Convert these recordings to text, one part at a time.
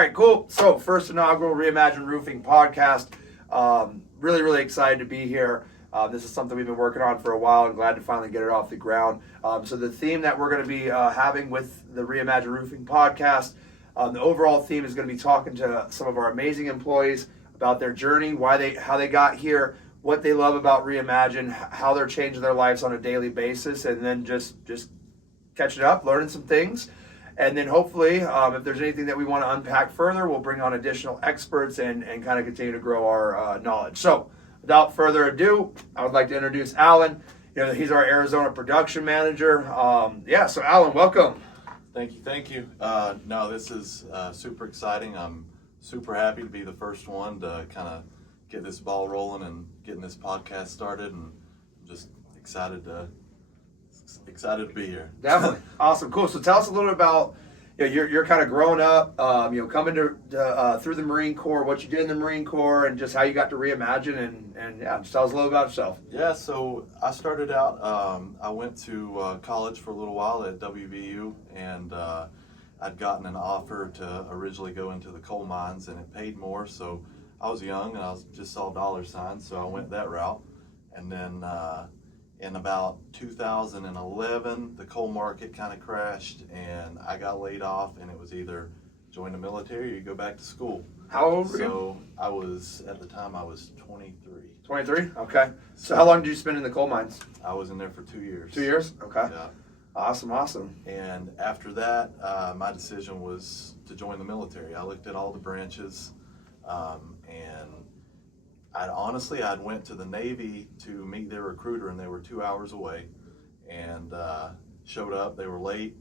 right, cool. So, first inaugural Reimagine Roofing podcast. Really excited to be here. This is something we've been working on for a while and glad to finally get it off the ground. So the theme that we're going to be having with the Reimagine Roofing podcast, the overall theme is going to be talking to some of our amazing employees about their journey, how they got here, what they love about Reimagine, how they're changing their lives on a daily basis, and then just catching up, learning some things. And then hopefully, if there's anything that we want to unpack further, we'll bring on additional experts and kind of continue to grow our knowledge. So without further ado, I would like to introduce Alan. He's our Arizona production manager. So Alan, welcome. Thank you. No, this is super exciting. I'm super happy to be the first one to kind of get this ball rolling and getting this podcast started, and I'm just excited to be here. Definitely. Awesome. Cool. So tell us a little bit about you're kind of growing up, coming to through the Marine Corps, what you did in the Marine Corps, and just how you got to Reimagine, and just tell us a little about yourself. Yeah, so I started out, I went to college for a little while at WVU, and I'd gotten an offer to originally go into the coal mines, and it paid more, so I was young, and I just saw dollar signs, so I went that route. And then in about 2011, the coal market kind of crashed, and I got laid off, and it was either join the military or you go back to school. How old were you? So at the time I was 23. 23? Okay. So how long did you spend in the coal mines? I was in there for 2 years. 2 years? Okay. Yeah. Awesome. And after that, my decision was to join the military. I looked at all the branches, and I'd went to the Navy to meet their recruiter, and they were 2 hours away, and showed up. They were late,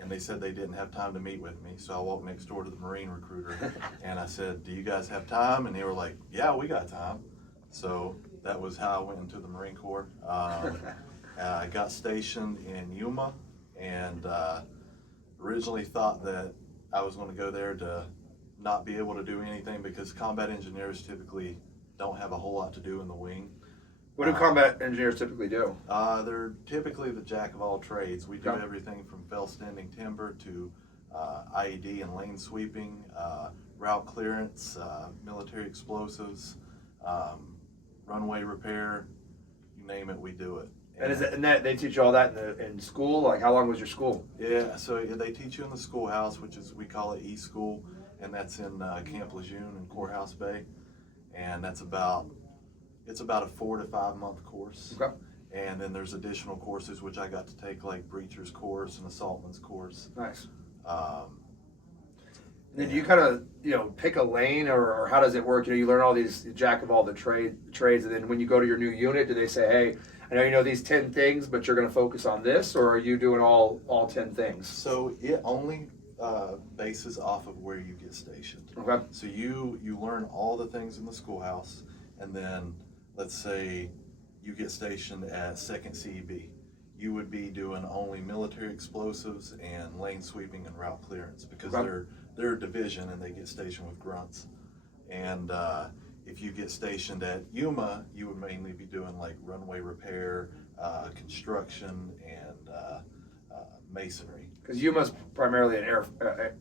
and they said they didn't have time to meet with me. So I walked next door to the Marine recruiter, and I said, "Do you guys have time?" And they were like, "Yeah, we got time." So that was how I went into the Marine Corps. I got stationed in Yuma, and originally thought that I was going to go there to not be able to do anything, because combat engineers typically don't have a whole lot to do in the wing. What do combat engineers typically do? They're typically the jack of all trades. We do everything from fell standing timber to IED and lane sweeping, route clearance, military explosives, runway repair, you name it, we do it. And they teach you all that in school? Like, how long was your school? Yeah, so they teach you in the schoolhouse, which is, we call it E-School, and that's in Camp Lejeune in Courthouse Bay. And it's about a 4 to 5 month course. Okay. And then there's additional courses which I got to take, like breacher's course and assaultman's course. Nice. And then do you kind of pick a lane, or how does it work? You learn all these jack of all the trades, and then when you go to your new unit, do they say, "Hey, I know you know these 10 things, but you're going to focus on this," or are you doing all 10 things? So it only bases off of where you get stationed. Okay. So you learn all the things in the schoolhouse, and then let's say you get stationed at 2nd CEB. You would be doing only military explosives and lane sweeping and route clearance, because they're a division and they get stationed with grunts. And if you get stationed at Yuma, you would mainly be doing like runway repair, construction, and masonry. Because Yuma's primarily an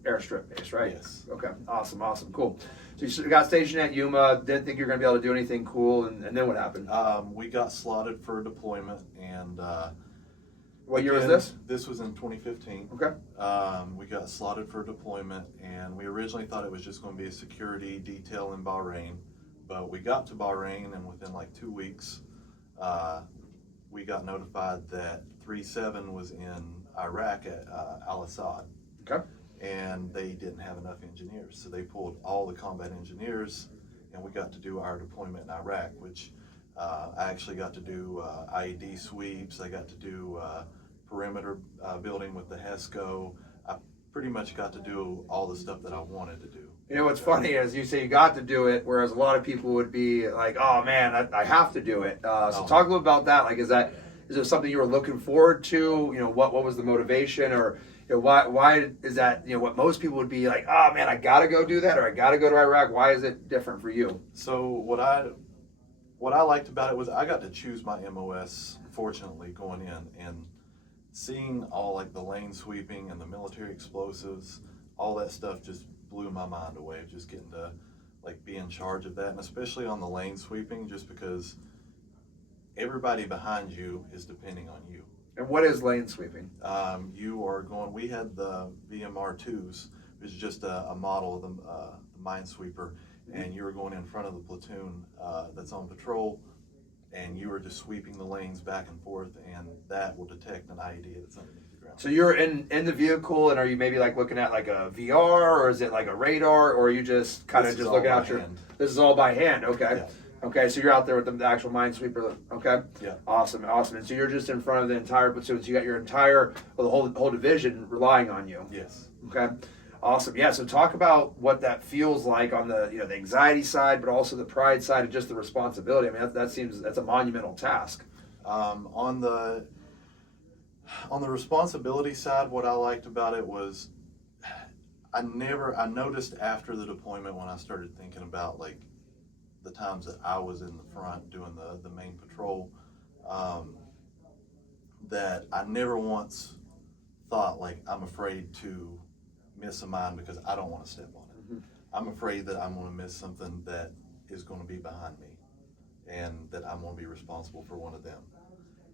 airstrip base, right? Yes. Okay. Awesome. Cool. So you got stationed at Yuma. Didn't think you were going to be able to do anything cool, and then what happened? We got slotted for a deployment, and what year was this? This was in 2015. Okay. We got slotted for a deployment, and we originally thought it was just going to be a security detail in Bahrain, but we got to Bahrain, and within like 2 weeks, we got notified that 3-7 was in Iraq at Al-Assad. Okay. And they didn't have enough engineers, so they pulled all the combat engineers, and we got to do our deployment in Iraq, which I actually got to do IED sweeps. I got to do perimeter building with the HESCO. I pretty much got to do all the stuff that I wanted to do. You know what's funny is you say you got to do it, whereas a lot of people would be like, "Oh man, I have to do it." So talk a little about that. Like, is there something you were looking forward to? What was the motivation, or why is that? What most people would be like, "Oh man, I got to go do that," or "I got to go to Iraq." Why is it different for you? So what I liked about it was I got to choose my MOS. Fortunately, going in and seeing all like the lane sweeping and the military explosives, all that stuff just blew my mind away, just getting to like be in charge of that, and especially on the lane sweeping, just because everybody behind you is depending on you. And what is lane sweeping? You are going. We had the VMR2s, which is just a model of the Minesweeper, and you were going in front of the platoon that's on patrol, and you were just sweeping the lanes back and forth, and that will detect an IED that's underneath the ground. So you're in the vehicle, and are you maybe like looking at like a VR, or is it like a radar, or are you just kind of just looking out your? Hand. This is all by hand. Okay. Yeah. Okay, so you're out there with the actual Minesweeper. Okay. Yeah. Awesome. And so you're just in front of the entire platoon. So you got your entire, the whole division relying on you. Yes. Okay. Awesome. Yeah. So talk about what that feels like on the the anxiety side, but also the pride side, and just the responsibility. I mean, that's a monumental task. On the responsibility side, what I liked about it was I noticed after the deployment, when I started thinking about like the times that I was in the front doing the main patrol, that I never once thought like I'm afraid to miss a mine because I don't want to step on it. Mm-hmm. I'm afraid that I'm going to miss something that is going to be behind me, and that I'm going to be responsible for one of them.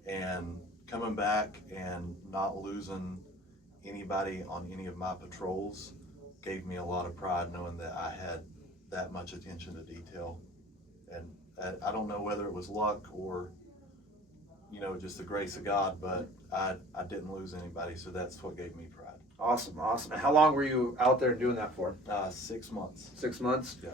And coming back and not losing anybody on any of my patrols gave me a lot of pride, knowing that I had that much attention to detail. And I don't know whether it was luck or just the grace of God, but I didn't lose anybody, so that's what gave me pride. Awesome. And how long were you out there doing that for? 6 months. 6 months? Yeah.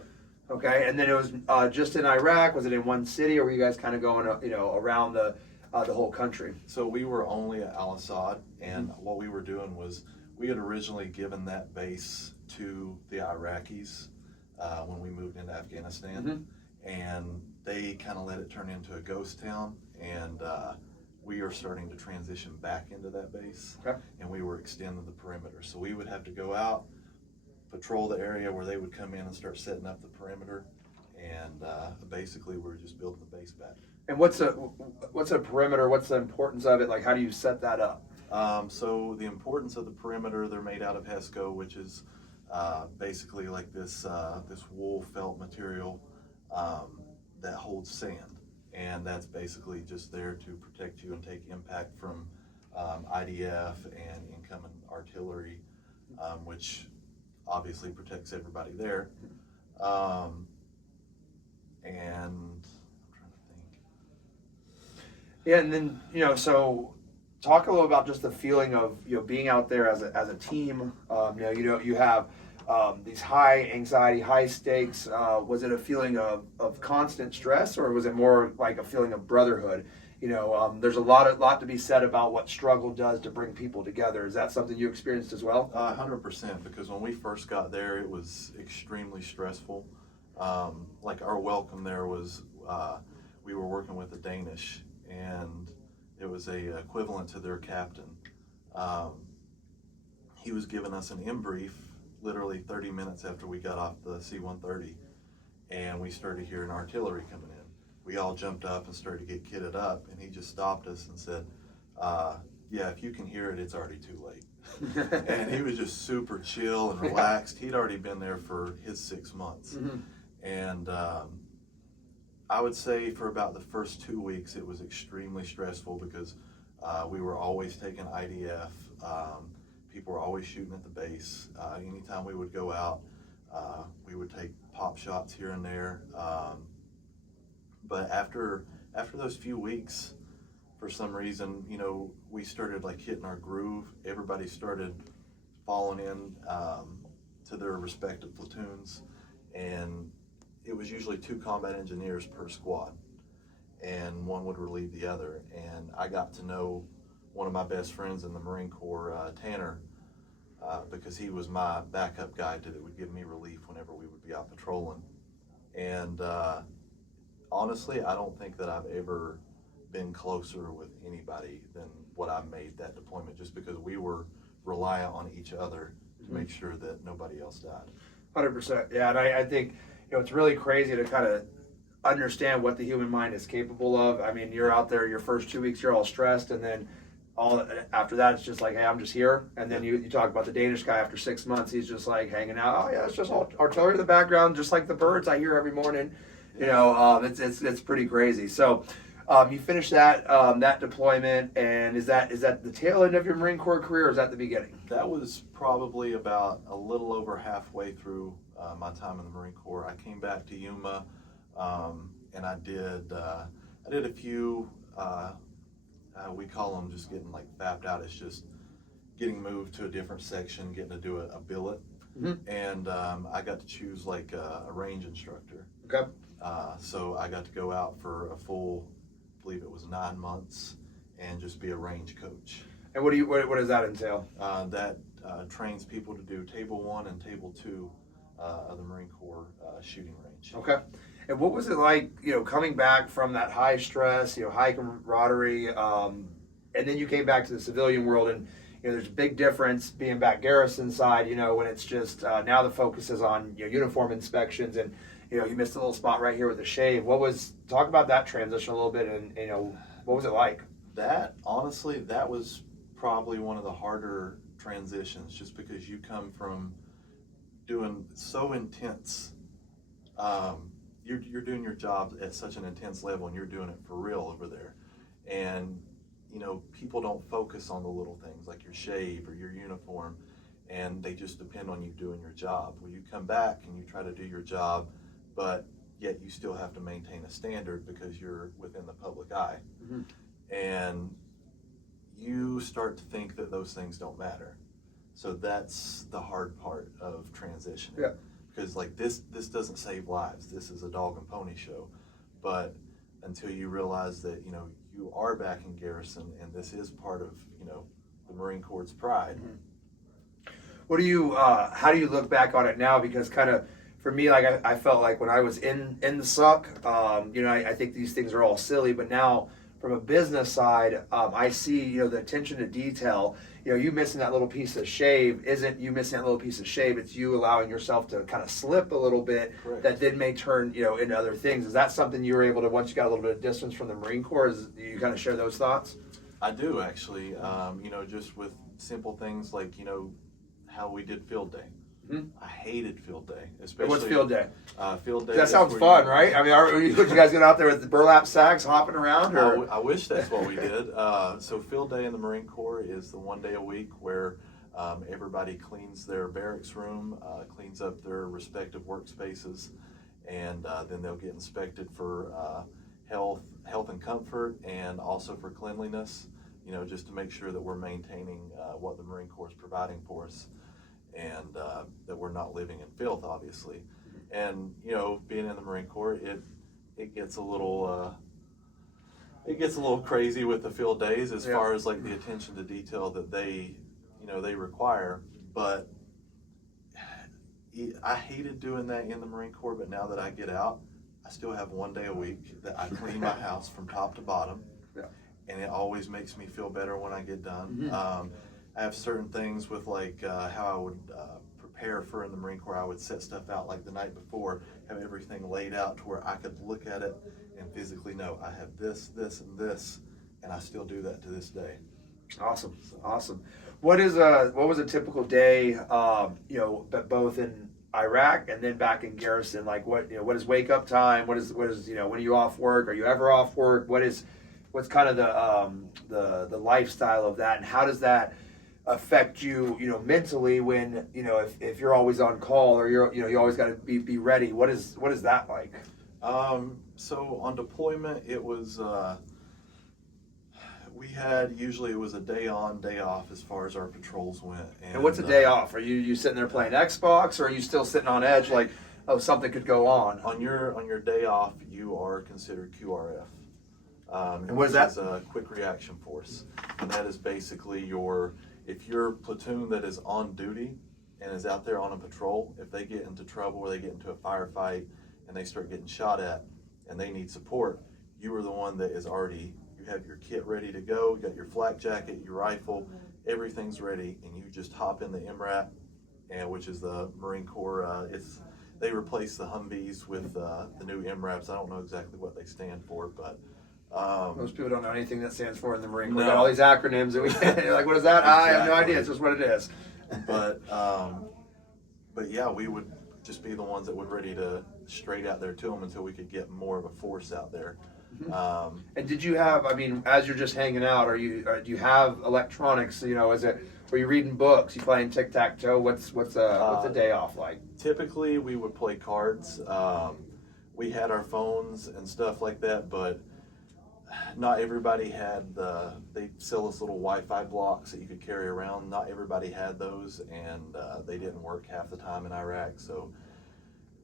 Okay, and then it was just in Iraq. Was it in one city, or were you guys kind of going around the whole country? So we were only at Al-Assad, and what we were doing was we had originally given that base to the Iraqis when we moved into Afghanistan, and they kind of let it turn into a ghost town, and we are starting to transition back into that base, and we were extending the perimeter. So we would have to go out, patrol the area where they would come in and start setting up the perimeter, and basically we're just building the base back. And what's a perimeter? What's the importance of it? Like, how do you set that up? So the importance of the perimeter, they're made out of HESCO, which is basically like this wool felt material that holds sand, and that's basically just there to protect you and take impact from IDF and incoming artillery, which obviously protects everybody there. And I'm trying to think. Yeah, and then so talk a little about just the feeling of being out there as a team. You have these high anxiety, high stakes. Was it a feeling of constant stress, or was it more like a feeling of brotherhood? There's a lot to be said about what struggle does to bring people together. Is that something you experienced as well? 100%, because when we first got there, it was extremely stressful. Like our welcome there was, we were working with the Danish, and it was a equivalent to their captain. He was giving us an in-brief literally 30 minutes after we got off the C-130, and we started hearing artillery coming in. We all jumped up and started to get kitted up, and he just stopped us and said, yeah, if you can hear it, it's already too late. And he was just super chill and relaxed. He'd already been there for his 6 months. And I would say for about the first 2 weeks, it was extremely stressful because we were always taking IDF. People were always shooting at the base. Anytime we would go out, we would take pop shots here and there. But after those few weeks, for some reason, we started like hitting our groove. Everybody started falling in to their respective platoons, and it was usually 2 combat engineers per squad, and one would relieve the other. And I got to know one of my best friends in the Marine Corps, Tanner, because he was my backup guy that would give me relief whenever we would be out patrolling. And honestly, I don't think that I've ever been closer with anybody than what I made that deployment, just because we were reliant on each other to make sure that nobody else died. 100%. Yeah, and I think it's really crazy to kind of understand what the human mind is capable of. I mean, you're out there your first 2 weeks, you're all stressed, and then all after that, it's just like, hey, I'm just here. And then you talk about the Danish guy after 6 months, he's just like hanging out. Oh yeah, it's just all artillery in the background, just like the birds I hear every morning. You know, it's pretty crazy. So you finished that deployment, and is that the tail end of your Marine Corps career, or is that the beginning? That was probably about a little over halfway through my time in the Marine Corps. I came back to Yuma, and I did a few. We call them just getting like fapped out. It's just getting moved to a different section, getting to do a billet, and I got to choose like a range instructor. Okay. So I got to go out for a full, I believe it was 9 months, and just be a range coach. And what does that entail? That trains people to do Table 1 and Table 2 of the Marine Corps shooting range. Okay. And what was it like, coming back from that high stress, high camaraderie, and then you came back to the civilian world, and there's a big difference being back garrison side, when it's just now the focus is on uniform inspections, and you missed a little spot right here with the shave. Talk about that transition a little bit, and what was it like? That, honestly, that was probably one of the harder transitions, just because you come from doing so intense. You're doing your job at such an intense level, and you're doing it for real over there. And, people don't focus on the little things like your shave or your uniform, and they just depend on you doing your job. Well, you come back and you try to do your job, but yet you still have to maintain a standard because you're within the public eye. Mm-hmm. And you start to think that those things don't matter. So that's the hard part of transitioning. Yeah. Because like this doesn't save lives. This is a dog and pony show. But until you realize that, you are back in garrison, and this is part of, the Marine Corps' pride. Mm-hmm. How do you look back on it now? Because kind of, for me, like I felt like when I was in the suck, I think these things are all silly, but now from a business side, I see, the attention to detail. You missing that little piece of shave isn't you missing that little piece of shave. It's you allowing yourself to kind of slip a little bit. Correct. That then may turn, into other things. Is that something you were able to, once you got a little bit of distance from the Marine Corps, do you kind of share those thoughts? I do, actually. Just with simple things like, how we did field day. Mm-hmm. I hated field day, especially. What's field day? Field day. That sounds fun, right? I mean, would you guys get out there with the burlap sacks hopping around? Or? I wish that's what we did. So field day in the Marine Corps is the 1 day a week where everybody cleans their barracks room, cleans up their respective workspaces, and then they'll get inspected for health and comfort, and also for cleanliness. Just to make sure that we're maintaining what the Marine Corps is providing for us. And that we're not living in filth, obviously. And being in the Marine Corps, it gets a little crazy with the field days as far as like the attention to detail that they require. But I hated doing that in the Marine Corps. But now that I get out, I still have 1 day a week that I clean my house from top to bottom, and it always makes me feel better when I get done. Mm-hmm. I have certain things with like how I would prepare for in the Marine Corps. I would set stuff out like the night before, have everything laid out to where I could look at it and physically know I have this, this, and this, and I still do that to this day. Awesome, awesome. What was a typical day, but both in Iraq and then back in garrison? Like what is wake up time? What is when are you off work? Are you ever off work? What's kind of the lifestyle of that, and how does that affect you, mentally when, if you're always on call, or you always got to be ready? What is that like? So on deployment, it was, usually it was a day on, day off as far as our patrols went. And what's a day off? Are you sitting there playing Xbox, or are you still sitting on edge like, oh, something could go on? On your day off, you are considered QRF. And what is that? It's a quick reaction force. And that is basically if your platoon that is on duty and is out there on a patrol, if they get into trouble or they get into a firefight and they start getting shot at and they need support, you are the one that is already, you have your kit ready to go, you got your flak jacket, your rifle, everything's ready, and you just hop in the MRAP, which is the Marine Corps. They replaced the Humvees with the new MRAPs. I don't know exactly what they stand for, but Most people don't know anything that stands for in the Marine Corps. No. We got all these acronyms, and you're like, what is that? I have no idea. It's just what it is. But yeah, we would just be the ones that would ready to straight out there to them until we could get more of a force out there. And did you have? I mean, as you're just hanging out, do you have electronics? You know, were you reading books? You playing tic tac toe? What's a day off like? Typically, we would play cards. We had our phones and stuff like that, but not everybody had they sell us little Wi-Fi blocks that you could carry around. Not everybody had those, and they didn't work half the time in Iraq. So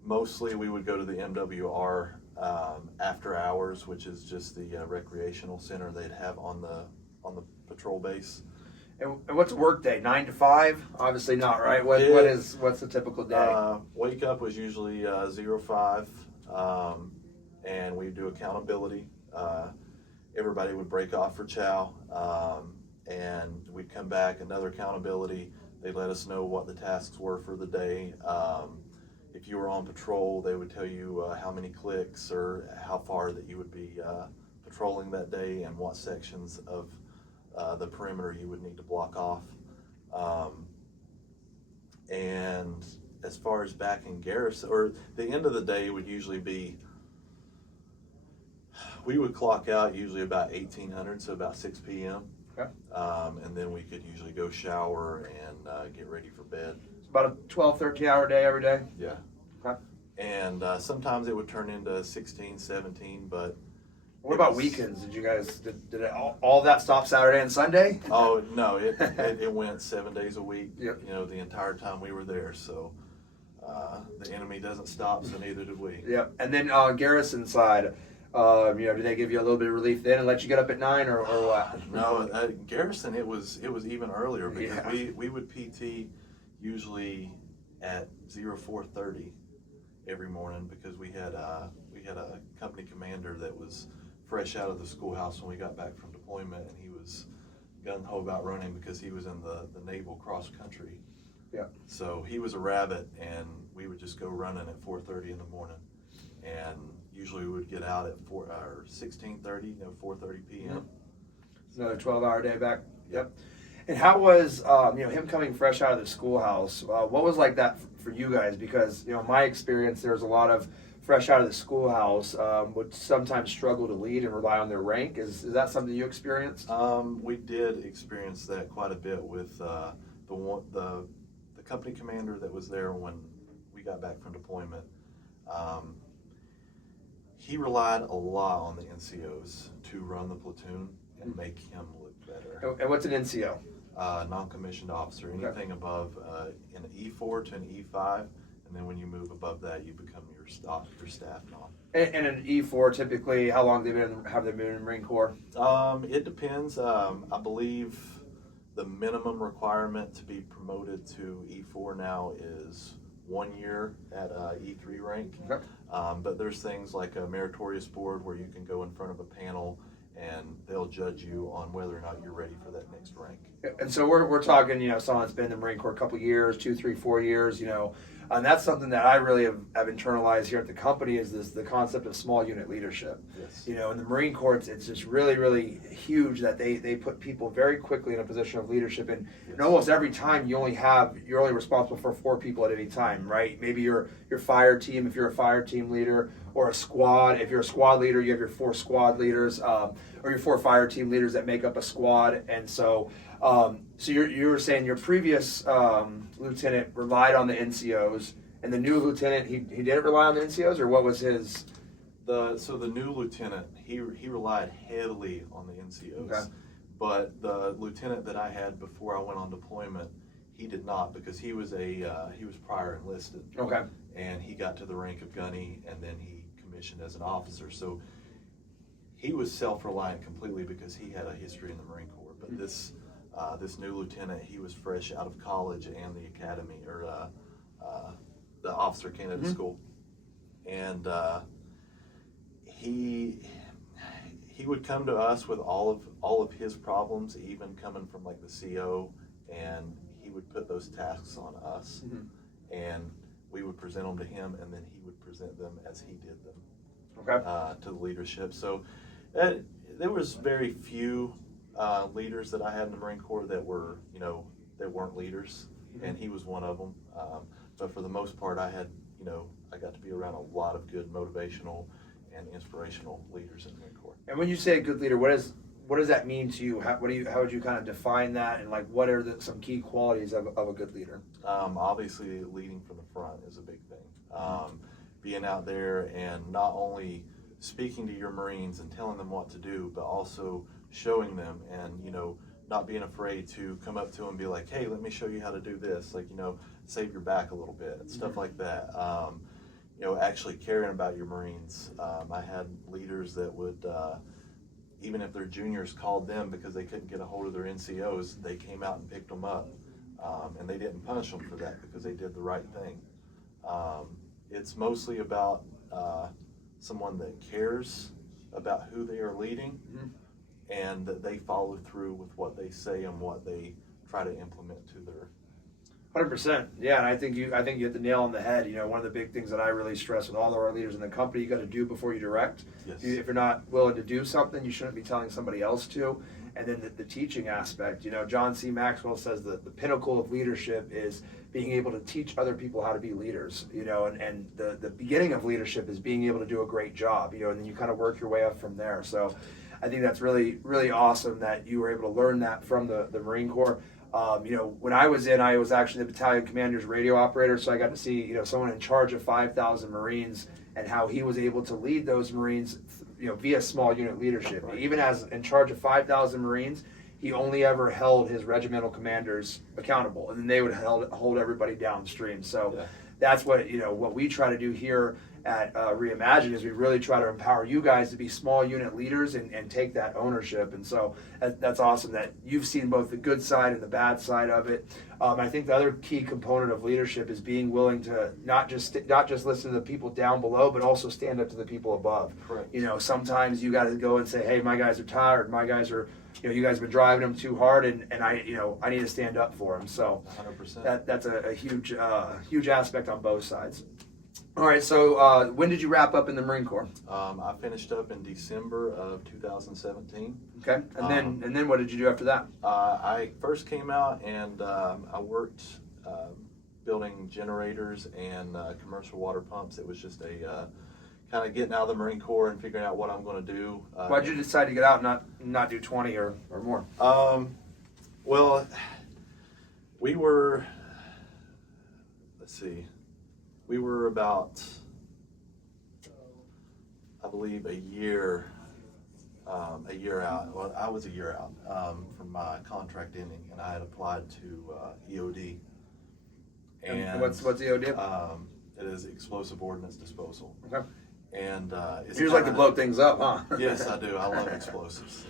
mostly we would go to the MWR after hours, which is just the recreational center they'd have on the patrol base. And what's a work day? 9 to 5? Obviously not, right? What's the typical day? Wake up was usually 05, and we do accountability. Everybody would break off for chow, and we'd come back, another accountability. They'd let us know what the tasks were for the day. If you were on patrol, they would tell you how many clicks or how far that you would be patrolling that day and what sections of the perimeter you would need to block off. And as far as back in garrison, or the end of the day would usually be, we would clock out usually about 1800, so about 6 p.m. Okay. And then we could usually go shower and get ready for bed. It's about a 12, 13-hour day every day? Yeah. Okay. And sometimes it would turn into 16, 17, but... What about weekends? Did you guys, did it, all that stop Saturday and Sunday? Oh, no, it went 7 days a week, Yep. you know, the entire time we were there, so the enemy doesn't stop, so neither did we. Yep. And then garrison side, do they give you a little bit of relief then and let you get up at 9 or what? No, garrison, it was even earlier because Yeah. we would PT usually at 04:30 every morning because we had a company commander that was fresh out of the schoolhouse when we got back from deployment, and he was gung-ho about running because he was in the naval cross country. Yeah. So he was a rabbit, and we would just go running at 4:30 in the morning, and usually we would get out at 16:30, 4:30 p.m. It's another 12-hour day back. Yep. And how was him coming fresh out of the schoolhouse? What was like that for you guys? Because my experience, there's a lot of fresh out of the schoolhouse would sometimes struggle to lead and rely on their rank. Is that something you experienced? We did experience that quite a bit with the company commander that was there when we got back from deployment. He relied a lot on the NCOs to run the platoon and make him look better. And what's an NCO? Non-commissioned officer, anything above an E4 to an E5, and then when you move above that, you become your staff non. And an E4, typically, how long have they been in the Marine Corps? It depends. I believe the minimum requirement to be promoted to E4 now is 1 year at E3 rank. Okay. But there's things like a meritorious board where you can go in front of a panel and they'll judge you on whether or not you're ready for that next rank. And so we're talking, someone that's been in the Marine Corps a couple years, 2, 3, 4 years, and that's something that I really have internalized here at the company is the concept of small unit leadership. Yes. In the Marine Corps, it's just really, really huge that they put people very quickly in a position of leadership, and almost every time you're only responsible for 4 people at any time, right? Maybe your fire team, if you're a fire team leader, or a squad. If you're a squad leader, you have your 4 squad leaders, or your 4 fire team leaders that make up a squad. And so, you were saying your previous lieutenant relied on the NCOs, and the new lieutenant he didn't rely on the NCOs, or what was his? So the new lieutenant he relied heavily on the NCOs, Okay. But the lieutenant that I had before I went on deployment, he did not because he was prior enlisted. Okay. And he got to the rank of gunny, and then he commissioned as an officer. So he was self-reliant completely because he had a history in the Marine Corps. But this new lieutenant, he was fresh out of college and the academy, or the officer candidate school, and he would come to us with all of his problems, even coming from like the CO, and he would put those tasks on us, and we would present them to him, and then he would present them as he did them. Okay. To the leadership. So There was very few leaders that I had in the Marine Corps that were, that weren't leaders, and he was one of them. But for the most part, I got to be around a lot of good motivational and inspirational leaders in the Marine Corps. And when you say a good leader, what does that mean to you? How would you kind of define that, and like what are some key qualities of a good leader? Obviously, leading from the front is a big thing. Being out there and not only speaking to your Marines and telling them what to do, but also showing them, and not being afraid to come up to them and be like, hey, let me show you how to do this, like, save your back a little bit, stuff like that. Actually caring about your Marines. I had leaders that would, even if their juniors called them because they couldn't get a hold of their NCOs, they came out and picked them up, and they didn't punish them for that because they did the right thing. It's mostly about someone that cares about who they are leading, and that they follow through with what they say and what they try to implement to their. 100%. Yeah, and I think you hit the nail on the head. One of the big things that I really stress with all of our leaders in the company, you got to do before you direct. Yes. If you're not willing to do something, you shouldn't be telling somebody else to. And then the teaching aspect. John C. Maxwell says that the pinnacle of leadership is being able to teach other people how to be leaders. And the beginning of leadership is being able to do a great job. And then you kind of work your way up from there. So I think that's really, really awesome that you were able to learn that from the Marine Corps. When I was actually the battalion commander's radio operator, so I got to see, someone in charge of 5,000 Marines and how he was able to lead those Marines, via small unit leadership. Right. Even as in charge of 5,000 Marines, he only ever held his regimental commanders accountable, and then they would hold everybody downstream. So that's what we try to do here at Reimagine is we really try to empower you guys to be small unit leaders and take that ownership. And so that's awesome that you've seen both the good side and the bad side of it. I think the other key component of leadership is being willing to not just listen to the people down below, but also stand up to the people above. Correct. Sometimes you got to go and say, hey, my guys are tired. My guys are, you guys have been driving them too hard, and I need to stand up for them. So 100%. that's a huge aspect on both sides. All right, so when did you wrap up in the Marine Corps? I finished up in December of 2017. Okay, and then what did you do after that? I first came out and I worked building generators and commercial water pumps. It was just a kind of getting out of the Marine Corps and figuring out what I'm going to do. Why'd you decide to get out and not do 20 or more? Well, we were, we were about, I believe, a year out. Well, I was a year out from my contract ending, and I had applied to EOD. And what's EOD? It is explosive ordnance disposal. Okay. And it's you just like to blow things up, huh? Yes, I do. I love explosives.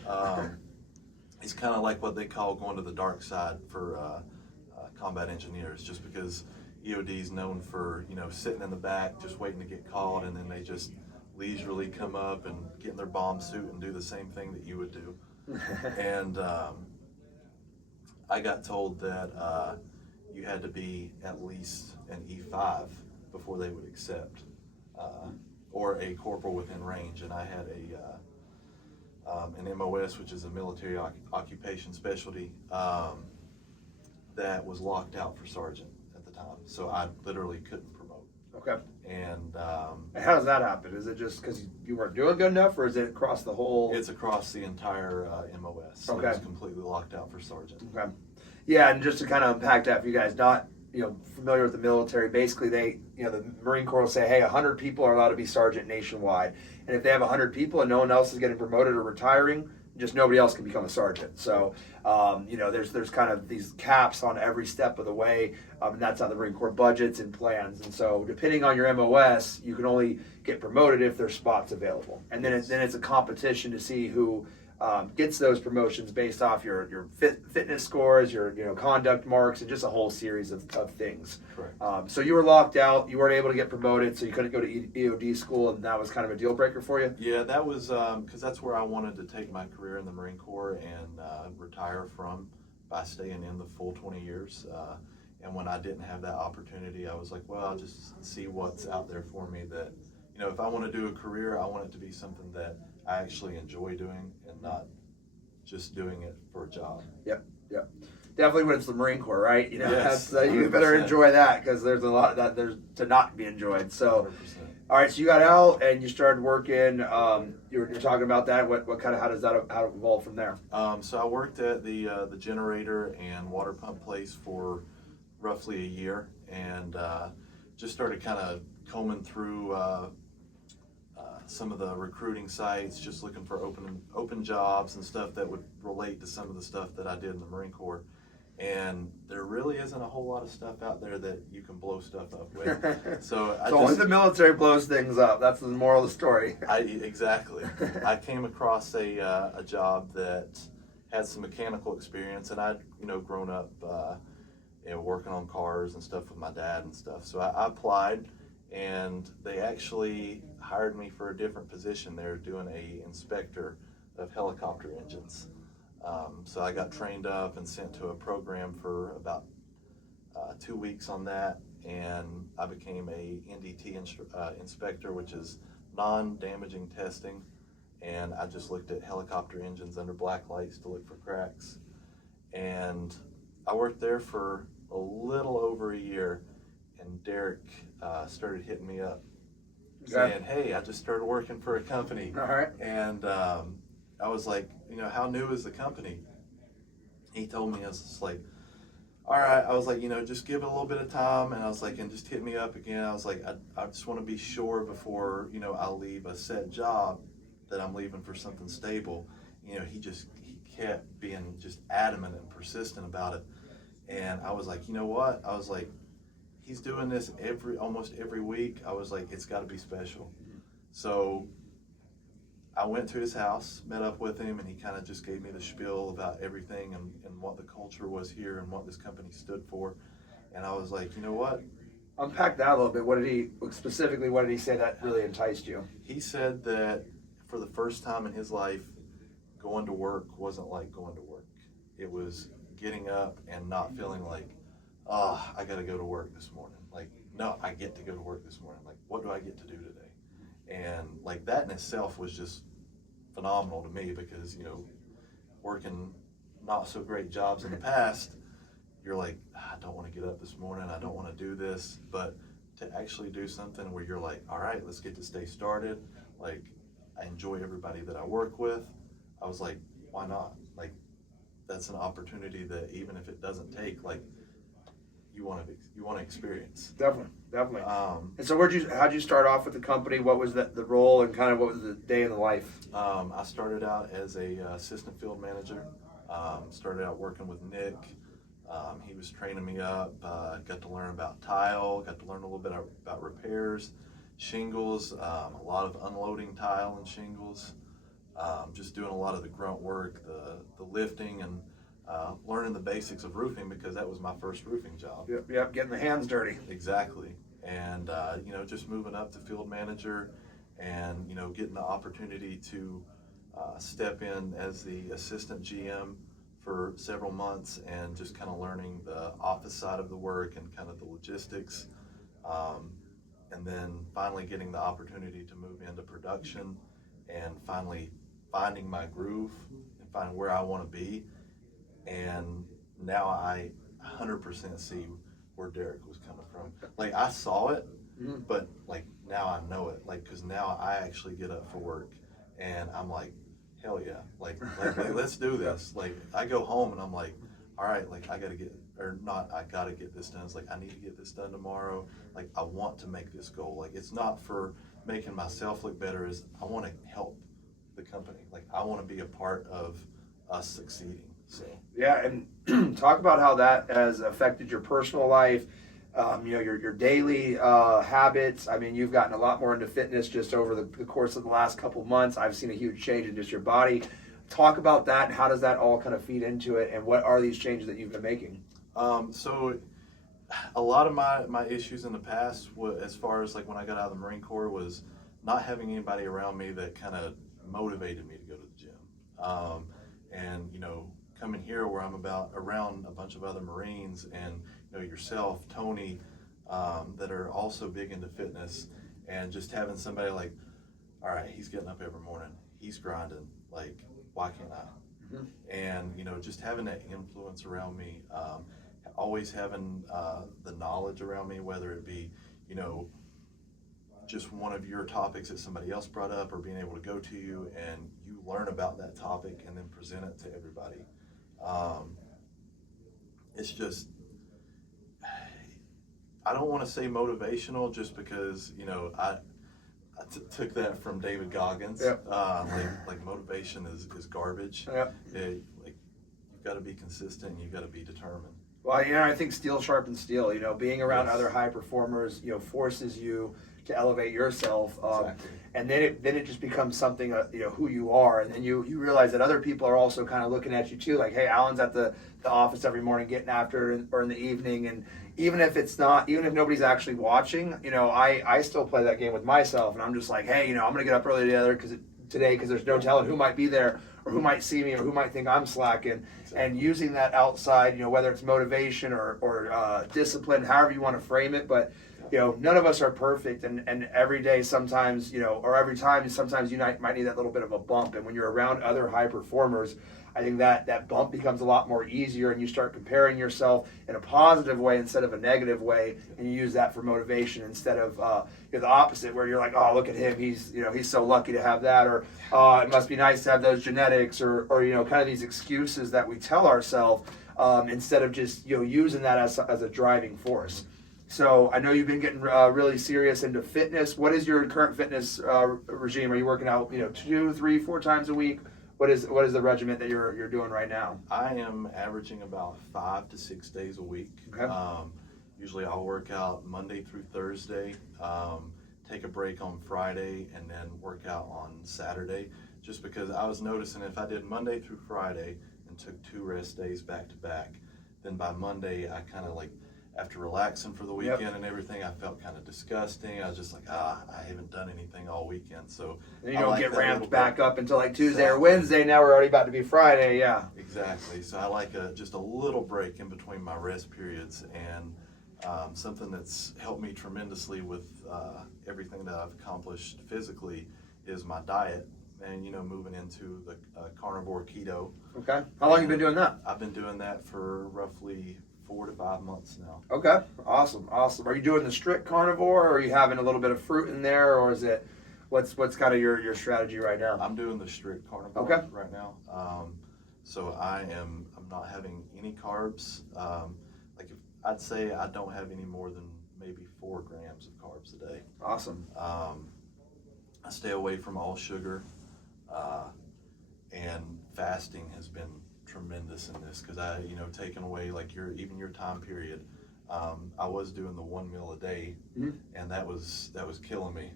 It's kind of like what they call going to the dark side for combat engineers, just because EOD is known for sitting in the back just waiting to get called, and then they just leisurely come up and get in their bomb suit and do the same thing that you would do. And I got told that you had to be at least an E5 before they would accept, or a corporal within range. And I had an MOS, which is a military occupation specialty, that was locked out for sergeant at the time. So I literally couldn't promote. Okay. And how does that happen? Is it just because you weren't doing good enough, or is it across the whole? It's across the entire MOS. So Okay. it was completely locked out for sergeant. Okay. Yeah, and just to kind of unpack that for you guys, not familiar with the military, basically they, the Marine Corps will say, hey, 100 people are allowed to be sergeant nationwide. And if they have 100 people and no one else is getting promoted or retiring, just nobody else can become a sergeant. So, there's kind of these caps on every step of the way, and that's how the Marine Corps budgets and plans. And so, depending on your MOS, you can only get promoted if there's spots available. And then it's a competition to see who gets those promotions based off your fitness scores, your conduct marks, and just a whole series of things. Correct. So you were locked out. You weren't able to get promoted, so you couldn't go to EOD school, and that was kind of a deal breaker for you? Yeah, that was because that's where I wanted to take my career in the Marine Corps and retire from by staying in the full 20 years. And when I didn't have that opportunity, I was like, well, I'll just see what's out there for me that, if I want to do a career, I want it to be something that I actually enjoy doing and not just doing it for a job. Yep. Definitely when it's the Marine Corps, right? Yes, that's you better 100%. enjoy that, because there's a lot that there's to not be enjoyed. So, 100%. all right, so you got out and you started working. You're talking about that. What kind of how it evolve from there? So I worked at the generator and water pump place for roughly a year, and just started kind of combing through some of the recruiting sites, just looking for open jobs and stuff that would relate to some of the stuff that I did in the Marine Corps. And there really isn't a whole lot of stuff out there that you can blow stuff up with. So only the military blows things up. That's the moral of the story. Exactly. I came across a job that had some mechanical experience, and I'd grown up working on cars and stuff with my dad and stuff. So I applied, and they actually hired me for a different position. They were doing a inspector of helicopter engines. So I got trained up and sent to a program for about 2 weeks on that, and I became a NDT inspector, which is non-damaging testing, and I just looked at helicopter engines under black lights to look for cracks. And I worked there for a little over a year, and Derek started hitting me up saying, "Hey, I just started working for a company." All right. And I was like, how new is the company? He told me, I was just like, all right. I was like, just give it a little bit of time. And I was like, and just hit me up again. I was like, I just want to be sure before, I leave a set job that I'm leaving for something stable. He kept being just adamant and persistent about it. And I was like, you know what? I was like, he's doing this almost every week. I was like, it's got to be special. So I went to his house, met up with him, and he kind of just gave me the spiel about everything and what the culture was here and what this company stood for. And I was like, you know what? Unpack that a little bit. What did he say that really enticed you? He said that for the first time in his life, going to work wasn't like going to work. It was getting up and not feeling like, I got to go to work this morning. Like, no, I get to go to work this morning. Like, what do I get to do today? And like that in itself was just phenomenal to me, because working not so great jobs in the past, you're like, I don't want to get up this morning, I don't want to do this. But to actually do something where you're like, all right, let's get this day started, like I enjoy everybody that I work with, I was like, why not? Like, that's an opportunity that even if it doesn't take, like, you want to experience. Definitely. And so how'd you start off with the company? What was the role, and kind of what was the day in the life? I started out as a assistant field manager. Started out working with Nick. He was training me up. Got to learn about tile. Got to learn a little bit about repairs, shingles. A lot of unloading tile and shingles. Just doing a lot of the grunt work, the lifting, and learning the basics of roofing, because that was my first roofing job. Yep, getting the hands dirty. Exactly. And, just moving up to field manager and, getting the opportunity to step in as the assistant GM for several months, and just kind of learning the office side of the work and kind of the logistics. And then finally getting the opportunity to move into production, and finally finding my groove and finding where I want to be. And now I 100% see where Derek was coming from. Like, I saw it, but like now I know it. Like, because now I actually get up for work, and I'm like, hell yeah, like let's do this. Like, I go home and I'm like, all right, like I gotta get this done. It's like, I need to get this done tomorrow. Like, I want to make this goal. Like, it's not for making myself look better. Is I want to help the company. Like, I want to be a part of us succeeding. So yeah, and talk about how that has affected your personal life, your daily habits. I mean, you've gotten a lot more into fitness just over the course of the last couple months. I've seen a huge change in just your body. Talk about that, and how does that all kind of feed into it, and what are these changes that you've been making? So a lot of my issues in the past, as far as like when I got out of the Marine Corps, was not having anybody around me that kind of motivated me to go to the gym. And coming here where I'm around a bunch of other Marines, and yourself, Tony, that are also big into fitness, And just having somebody like, all right, he's getting up every morning, he's grinding, like, why can't I? Mm-hmm. And, you know, just having that influence around me, always having the knowledge around me, whether it be, you know, just one of your topics that somebody else brought up, or being able to go to you and you learn about that topic and then present it to everybody. It's just, I don't want to say motivational, just because, you know, I took that from David Goggins. Yep. Like motivation is garbage. Yep. Like, you've got to be consistent, you've got to be determined. Well, you know, I think steel sharpens steel. You know, being around Yes. other high performers, you know, forces you to elevate yourself. Exactly. And then it just becomes something, you know, who you are. And then you realize that other people are also kind of looking at you too. Like, hey, Alan's at the office every morning getting after it, or in the evening. And even if nobody's actually watching, you know, I still play that game with myself. And I'm just like, hey, you know, I'm going to get up early today because there's no telling who might be there, or who might see me, or who might think I'm slacking. Exactly. And using that outside, you know, whether it's motivation or discipline, however you want to frame it. But, you know, none of us are perfect, and every day sometimes, you know, or every time, sometimes you might need that little bit of a bump. And when you're around other high performers, I think that bump becomes a lot more easier, and you start comparing yourself in a positive way instead of a negative way, and you use that for motivation instead of you know, the opposite, where you're like, oh, look at him, he's so lucky to have that, or it must be nice to have those genetics, or you know, kind of these excuses that we tell ourselves instead of just, you know, using that as a driving force. So I know you've been getting really serious into fitness. What is your current fitness regime? Are you working out, you know, 2, 3, 4 times a week? What is the regimen that you're doing right now? I am averaging about 5 to 6 days a week. Okay. Usually I'll work out Monday through Thursday, take a break on Friday, and then work out on Saturday. Just because I was noticing if I did Monday through Friday and took 2 rest days back to back, then by Monday I kind of, like, after relaxing for the weekend, yep, and everything, I felt kind of disgusting. I was just like, I haven't done anything all weekend. So and you don't get ramped back up until like Tuesday or Wednesday. Now we're already about to be Friday. Yeah. Exactly. So I like just a little break in between my rest periods, and something that's helped me tremendously with everything that I've accomplished physically is my diet, and, you know, moving into the carnivore keto. Okay. How long have you been doing that? I've been doing that for roughly 4 to 5 months now. Okay, awesome. Are you doing the strict carnivore, or are you having a little bit of fruit in there, or is it what's kind of your strategy right now? I'm doing the strict carnivore right now. So I'm not having any carbs. Like, I'd say I don't have any more than maybe 4 grams of carbs a day. Awesome. I stay away from all sugar, and fasting has been tremendous in this, because taking away, like, even your time period. I was doing the 1 meal a day, mm-hmm, and that was killing me,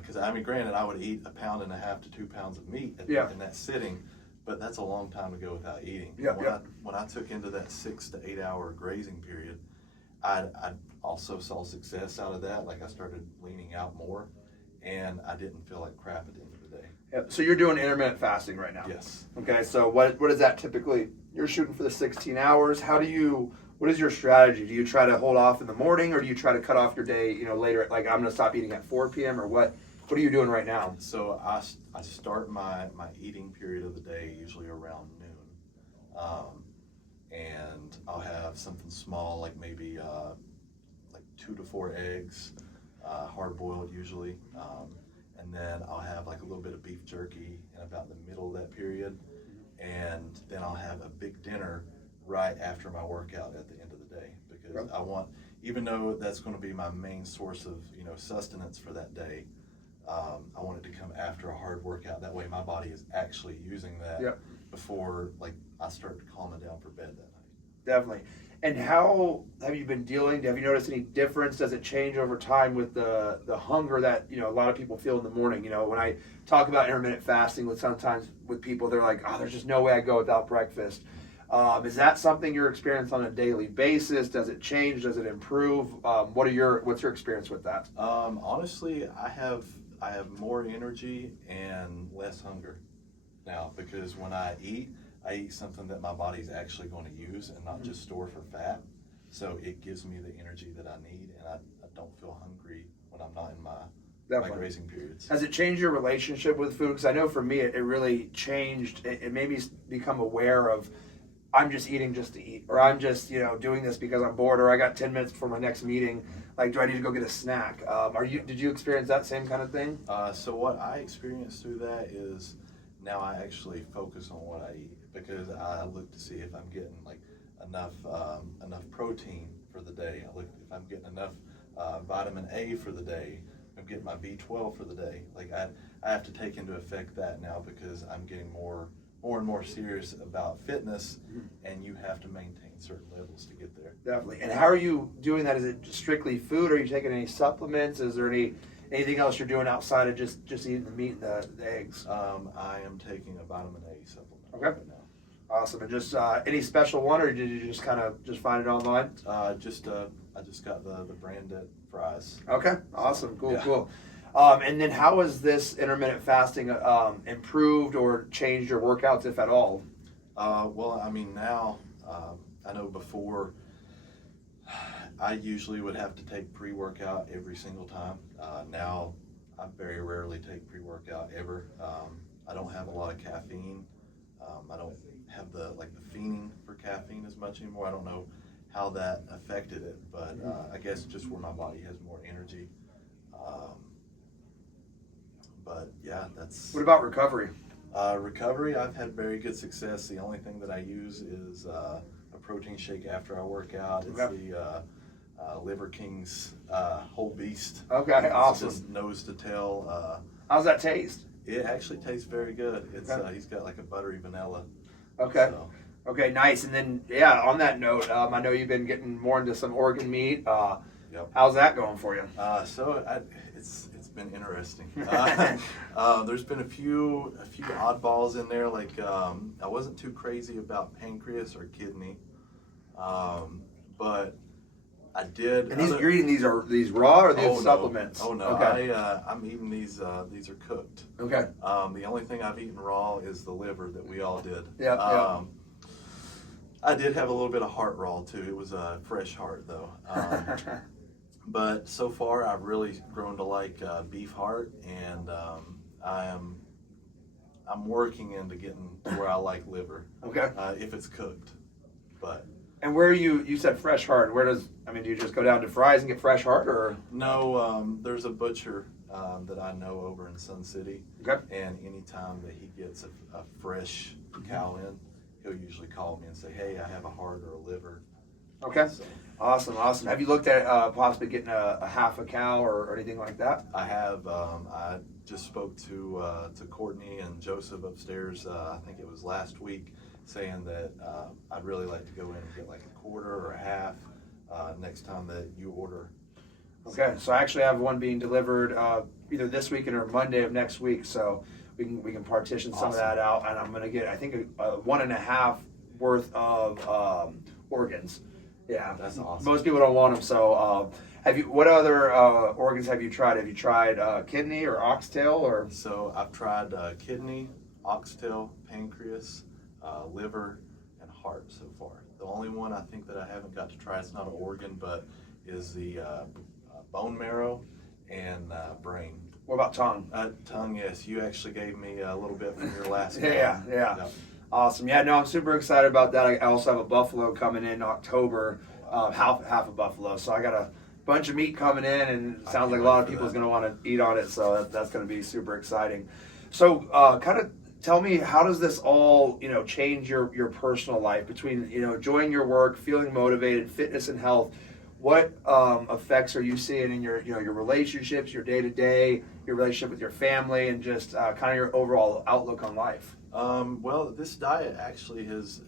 because I mean, granted, I would eat 1.5 pounds to 2 pounds of meat in that sitting, but that's a long time to go without eating. When I took into that 6 to 8 hour grazing period, I also saw success out of that. Like, I started leaning out more, and I didn't feel like crap at the end of the day. Yep. So you're doing intermittent fasting right now? Yes. Okay, so what is that typically? You're shooting for the 16 hours. What is your strategy? Do you try to hold off in the morning, or do you try to cut off your day, you know, later, like, I'm going to stop eating at 4 p.m. or what? What are you doing right now? So I start my eating period of the day usually around noon. And I'll have something small, like maybe like 2 to 4 eggs, hard boiled usually. And then I'll have like a little bit of beef jerky in about the middle of that period. And then I'll have a big dinner right after my workout at the end of the day, because I want, even though that's going to be my main source of, you know, sustenance for that day, I want it to come after a hard workout. That way my body is actually using that before, like, I start calming down for bed that night. Definitely. And how have you been dealing? Have you noticed any difference? Does it change over time with the hunger that, you know, a lot of people feel in the morning? You know, when I talk about intermittent fasting sometimes with people, they're like, oh, there's just no way I go without breakfast. Is that something you're experiencing on a daily basis? Does it change? Does it improve? What's your experience with that? Honestly, I have more energy and less hunger now, because when I eat something that my body's actually going to use and not just store for fat. So it gives me the energy that I need, and I don't feel hungry when I'm not in my Definitely. grazing periods. Has it changed your relationship with food? Because I know for me, it really changed. It made me become aware of, I'm just eating just to eat, or I'm just, doing this because I'm bored, or I got 10 minutes before my next meeting. Like, do I need to go get a snack? Did you experience that same kind of thing? So what I experienced through that is now I actually focus on what I eat, because I look to see if I'm getting like enough protein for the day. I look if I'm getting enough vitamin A for the day. I'm getting my B12 for the day. Like I have to take into effect that now, because I'm getting more and more serious about fitness, and you have to maintain certain levels to get there. Definitely. And how are you doing that? Is it strictly food? Are you taking any supplements? Is there anything else you're doing outside of just eating the meat and the eggs? I am taking a vitamin A supplement right now. Awesome. And just any special one, or did you just kind of just find it online? I just got the branded fries. Okay. Awesome. Cool. Yeah. Cool. And then how has this intermittent fasting improved or changed your workouts, if at all? Well, I mean, now I know before I usually would have to take pre-workout every single time. Now I very rarely take pre-workout ever. I don't have a lot of caffeine. I don't have the fiending for caffeine as much anymore. I don't know how that affected it, but I guess just where my body has more energy. But yeah, that's... What about recovery? Recovery, I've had very good success. The only thing that I use is a protein shake after I work out. It's the Liver King's Whole Beast. Okay, it's awesome. Just nose to tail. How's that taste? It actually tastes very good. It's he's got like a buttery vanilla. Okay. So. Okay, nice. And then, on that note, I know you've been getting more into some organ meat. Yep. How's that going for you? It's been interesting. There's been a few oddballs in there. Like I wasn't too crazy about pancreas or kidney, but I did. And you're eating these raw, or these supplements? Oh no! Okay. I'm eating these. These are cooked. Okay. The only thing I've eaten raw is the liver that we all did. Yeah. I did have a little bit of heart raw too. It was a fresh heart though. But so far, I've really grown to like beef heart, and I'm working into getting to where I like liver. Okay. If it's cooked, but. And where you said fresh heart? Do you just go down to Fry's and get fresh heart, or? No, there's a butcher that I know over in Sun City. Okay. And anytime that he gets a fresh cow in, he'll usually call me and say, "Hey, I have a heart or a liver." Okay. So, Awesome. Have you looked at possibly getting a half a cow or anything like that? I have. I just spoke to Courtney and Joseph upstairs. I think it was last week, saying that I'd really like to go in and get like a quarter or a half next time that you order. Okay. So I actually have one being delivered either this weekend or Monday of next week. So we can partition some of that out, and I'm gonna get I think a 1.5 worth of organs. Yeah, That's awesome. Most people don't want them. So, what other organs have you tried? Have you tried kidney or oxtail or? So I've tried kidney, oxtail, pancreas, liver, and heart so far. The only one I think that I haven't got to try, it's not an organ, but is the bone marrow and brain. What about tongue? Tongue, yes. You actually gave me a little bit from your last one. Yeah. Yep. Awesome. Yeah, no, I'm super excited about that. I also have a buffalo coming in October, half a buffalo. So I got a bunch of meat coming in, and it sounds like a lot of people's going to want to eat on it. So that's going to be super exciting. So kind of tell me, how does this all, change your personal life between, enjoying your work, feeling motivated, fitness and health? What effects are you seeing in your relationships, your day-to-day, your relationship with your family, and just kind of your overall outlook on life? Well, this diet actually has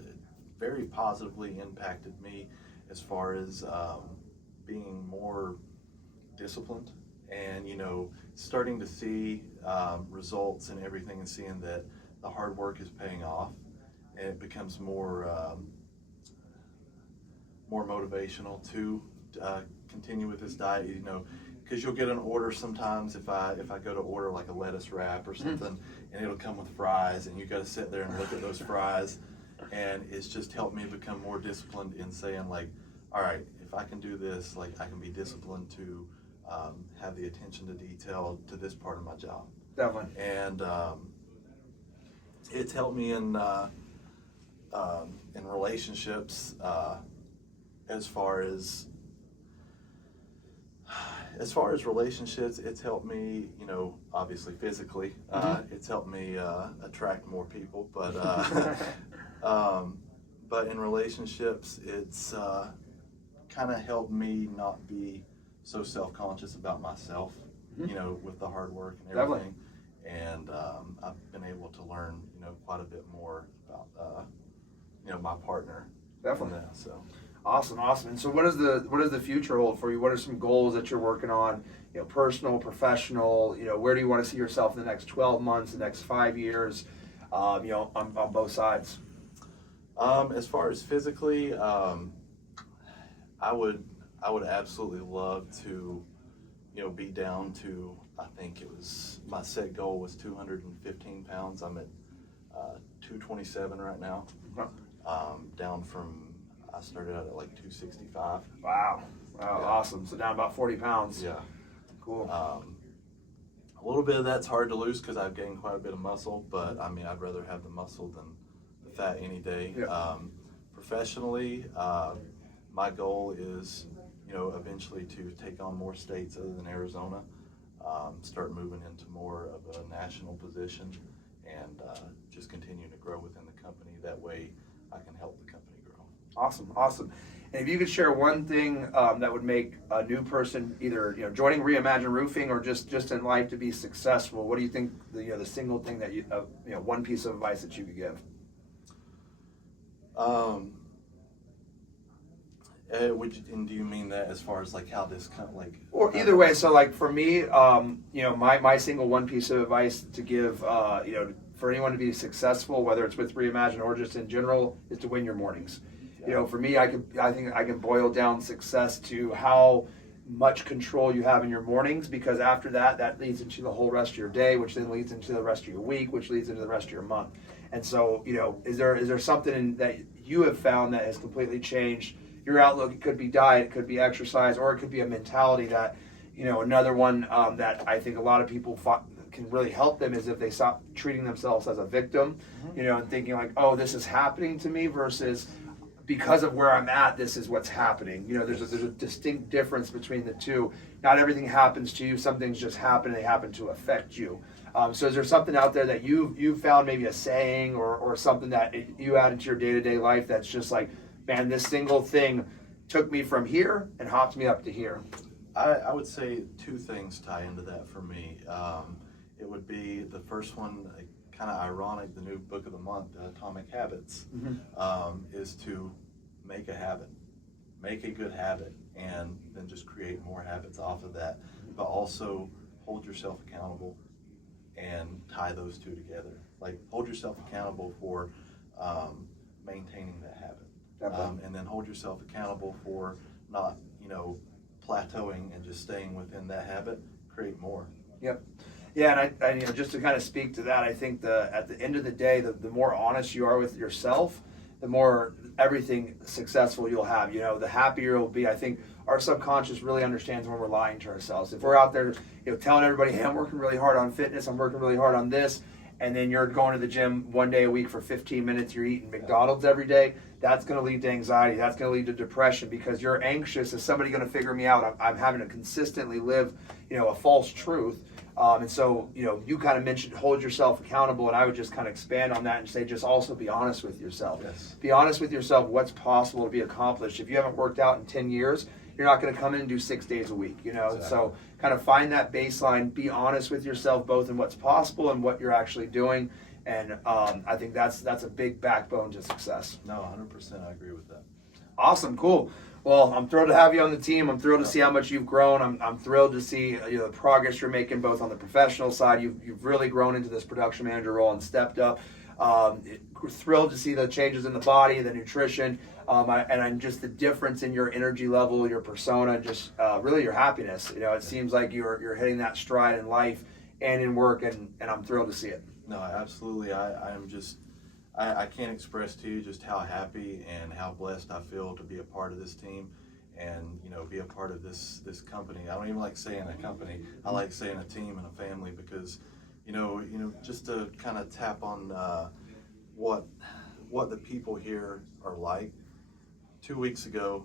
very positively impacted me as far as being more disciplined and, starting to see results and everything, and seeing that the hard work is paying off, and it becomes more motivational to continue with this diet, because you'll get an order sometimes if I go to order like a lettuce wrap or something, and it'll come with fries, and you got to sit there and look at those fries, and it's just helped me become more disciplined in saying like, all right, if I can do this, like I can be disciplined to have the attention to detail to this part of my job. Definitely. And it's helped me in relationships, as far as relationships. It's helped me, obviously physically. It's helped me attract more people, but but in relationships, it's kind of helped me not be so self-conscious about myself, with the hard work and everything. Definitely. And I've been able to learn, quite a bit more about, my partner. Definitely. That, so. Awesome. And so, what does the future hold for you? What are some goals that you're working on? Personal, professional. Where do you want to see yourself in the next 12 months, the next 5 years? On both sides. As far as physically, I would absolutely love to, be down to, I think it was, my set goal was 215 pounds. I'm at 227 right now. Down from, I started out at like 265. Wow, Yeah. Awesome. So down about 40 pounds. Yeah. Cool. A little bit of that's hard to lose because I've gained quite a bit of muscle, but I mean, I'd rather have the muscle than the fat any day. Yeah. Professionally, my goal is, eventually to take on more states other than Arizona, start moving into more of a national position, and just continue to grow within the company. That way I can help the company grow. Awesome. And if you could share one thing that would make a new person either joining Reimagine Roofing or just in life to be successful, what do you think the single thing that you one piece of advice that you could give? And do you mean that as far as like how this kind of like? Or either way, so like for me, my single one piece of advice to give, for anyone to be successful, whether it's with Reimagine or just in general, is to win your mornings. For me, I think I can boil down success to how much control you have in your mornings, because after that leads into the whole rest of your day, which then leads into the rest of your week, which leads into the rest of your month. And so, is there something that you have found that has completely changed your outlook? It could be diet, it could be exercise, or it could be a mentality that, another one that I think a lot of people can really help them is if they stop treating themselves as a victim, and thinking like, oh, this is happening to me, versus because of where I'm at, this is what's happening. There's a distinct difference between the two. Not everything happens to you. Some things just happen, and they happen to affect you. So is there something out there that you've found, maybe a saying or something that you add into your day-to-day life that's just like, man, this single thing took me from here and hopped me up to here? I would say two things tie into that for me. It would be the first one, kind of ironic, the new book of the month, Atomic Habits, is to make a habit, make a good habit, and then just create more habits off of that. But also hold yourself accountable and tie those two together. Like, hold yourself accountable for maintaining that habit. And then hold yourself accountable for not, plateauing and just staying within that habit. Create more. Yep. Yeah, and I just to kind of speak to that, I think at the end of the day, the more honest you are with yourself, the more everything successful you'll have. The happier you'll be. I think our subconscious really understands when we're lying to ourselves. If we're out there, telling everybody, hey, I'm working really hard on fitness, I'm working really hard on this, and then you're going to the gym one day a week for 15 minutes, you're eating McDonald's every day, that's going to lead to anxiety. That's going to lead to depression, because you're anxious. Is somebody going to figure me out? I'm having to consistently live, a false truth. And so, you kind of mentioned hold yourself accountable, and I would just kind of expand on that and say just also be honest with yourself. Yes. Be honest with yourself what's possible to be accomplished. If you haven't worked out in 10 years, you're not going to come in and do 6 days a week, Exactly. So kind of find that baseline, be honest with yourself both in what's possible and what you're actually doing. And I think that's a big backbone to success. No, 100%, I agree with that. Awesome, cool. Well, I'm thrilled to have you on the team. I'm thrilled to see how much you've grown. I'm thrilled to see the progress you're making both on the professional side. You've really grown into this production manager role and stepped up. Thrilled to see the changes in the body, the nutrition, and just the difference in your energy level, your persona, just really your happiness. It seems like you're hitting that stride in life and in work, and I'm thrilled to see it. No, absolutely. I can't express to you just how happy and how blessed I feel to be a part of this team. and be a part of this company. I don't even like saying a company. I like saying a team and a family, because just to kind of tap on what the people here are like. 2 weeks ago,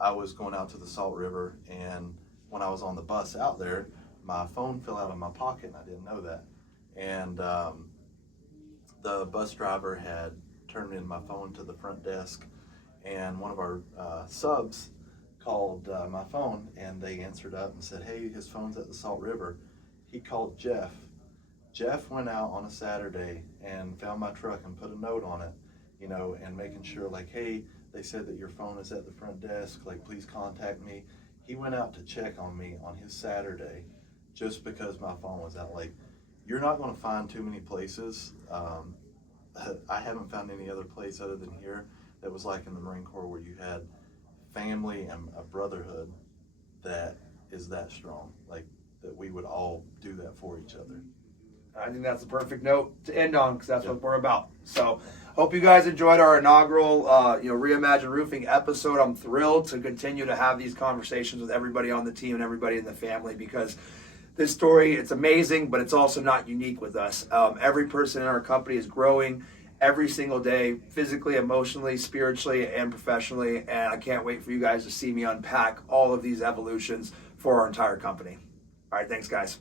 I was going out to the Salt River, and when I was on the bus out there, my phone fell out of my pocket, and I didn't know that. And the bus driver had turned in my phone to the front desk, and one of our subs called my phone, and they answered up and said, hey, his phone's at the Salt River. He called Jeff. Jeff went out on a Saturday and found my truck and put a note on it, and making sure, like, hey, they said that your phone is at the front desk, like, please contact me. He went out to check on me on his Saturday just because my phone was out. Like, you're not going to find too many places. I haven't found any other place other than here that was like in the Marine Corps, where you had family and a brotherhood that is that strong, like that we would all do that for each other. I think that's the perfect note to end on, because that's what we're about. So, hope you guys enjoyed our inaugural, Reimagine Roofing episode. I'm thrilled to continue to have these conversations with everybody on the team and everybody in the family, because this story, it's amazing, but it's also not unique with us. Every person in our company is growing every single day, physically, emotionally, spiritually, and professionally. And I can't wait for you guys to see me unpack all of these evolutions for our entire company. All right, thanks, guys.